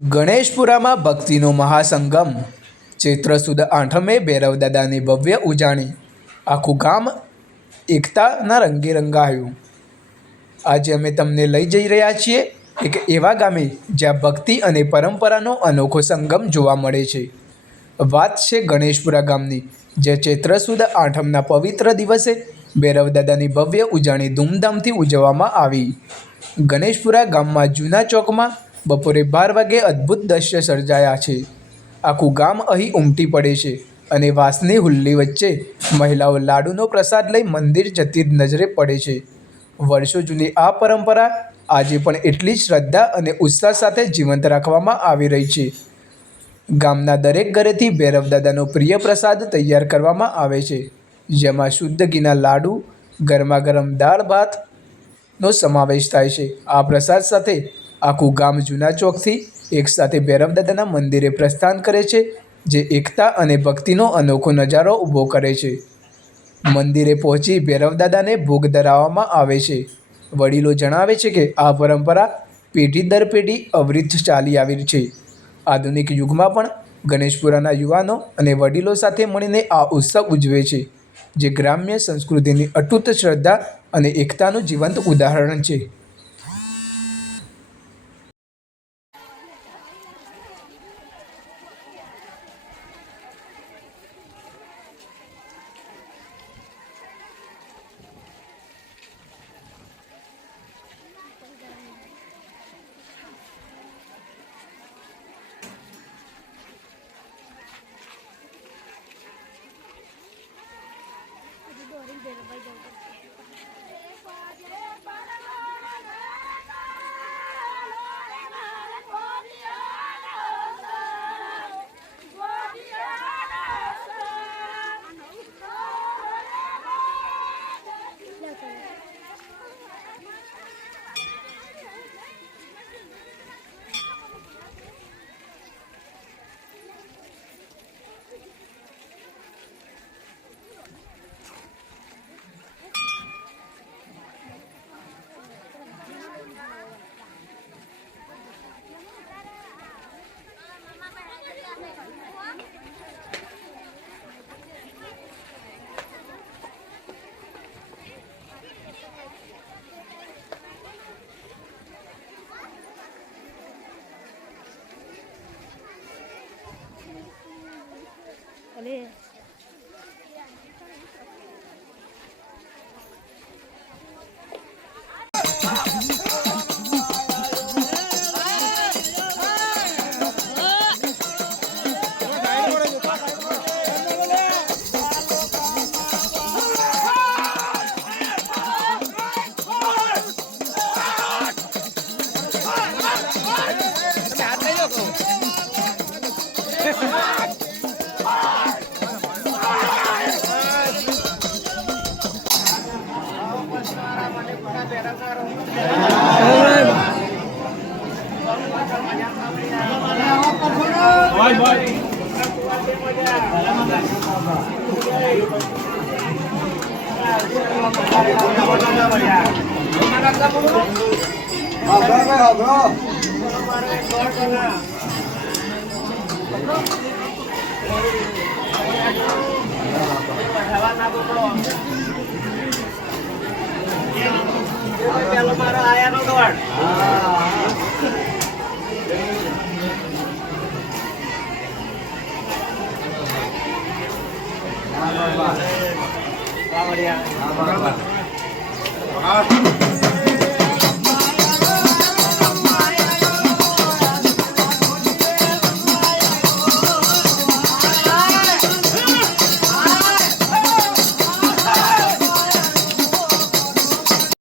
ગણેશપુરામાં ભક્તિનો મહાસંગમ. ચૈત્ર સુદ આઠમે ભૈરવદાદાની ભવ્ય ઉજાણી. આખું ગામ એકતાના રંગે રંગાયું. આજે અમે તમને લઈ જઈ રહ્યા છીએ એક એવા ગામે જ્યાં ભક્તિ અને પરંપરાનો અનોખો સંગમ જોવા મળે છે. વાત છે ગણેશપુરા ગામની, જે ચૈત્ર સુદ આઠમના પવિત્ર દિવસે ભૈરવદાદાની ભવ્ય ઉજાણી ધૂમધામથી ઉજવવામાં આવી. ગણેશપુરા ગામમાં જૂના ચોકમાં બપોરે 12 વાગે અદ્ભુત દ્રશ્ય સર્જાયા છે. આખું ગામ અહીં ઉમટી પડે છે અને વાંસની હુલ્લી વચ્ચે મહિલાઓ લાડુનો પ્રસાદ લઈ મંદિર જતી નજરે પડે છે. વર્ષો જૂની આ પરંપરા આજે પણ એટલી જ શ્રદ્ધા અને ઉત્સાહ સાથે જીવંત રાખવામાં આવી રહી છે. ગામના દરેક ઘરેથી ભૈરવદાદાનો પ્રિય પ્રસાદ તૈયાર કરવામાં આવે છે, જેમાં શુદ્ધ ઘીના લાડુ, ગરમા ગરમ દાળ ભાતનો સમાવેશ થાય છે. આ પ્રસાદ સાથે આખું ગામ જૂના ચોકથી એકસાથે ભૈરવદાદાના મંદિરે પ્રસ્થાન કરે છે, જે એકતા અને ભક્તિનો અનોખો નજારો ઊભો કરે છે. મંદિરે પહોંચી ભૈરવદાદાને ભોગ ધરાવવામાં આવે છે. વડીલો જણાવે છે કે આ પરંપરા પેઢી દર પેઢી અવિરત ચાલી આવી છે. આધુનિક યુગમાં પણ ગણેશપુરાના યુવાનો અને વડીલો સાથે મળીને આ ઉત્સવ ઉજવે છે, જે ગ્રામ્ય સંસ્કૃતિની અતૂટ શ્રદ્ધા અને એકતાનું જીવંત ઉદાહરણ છે. Ah.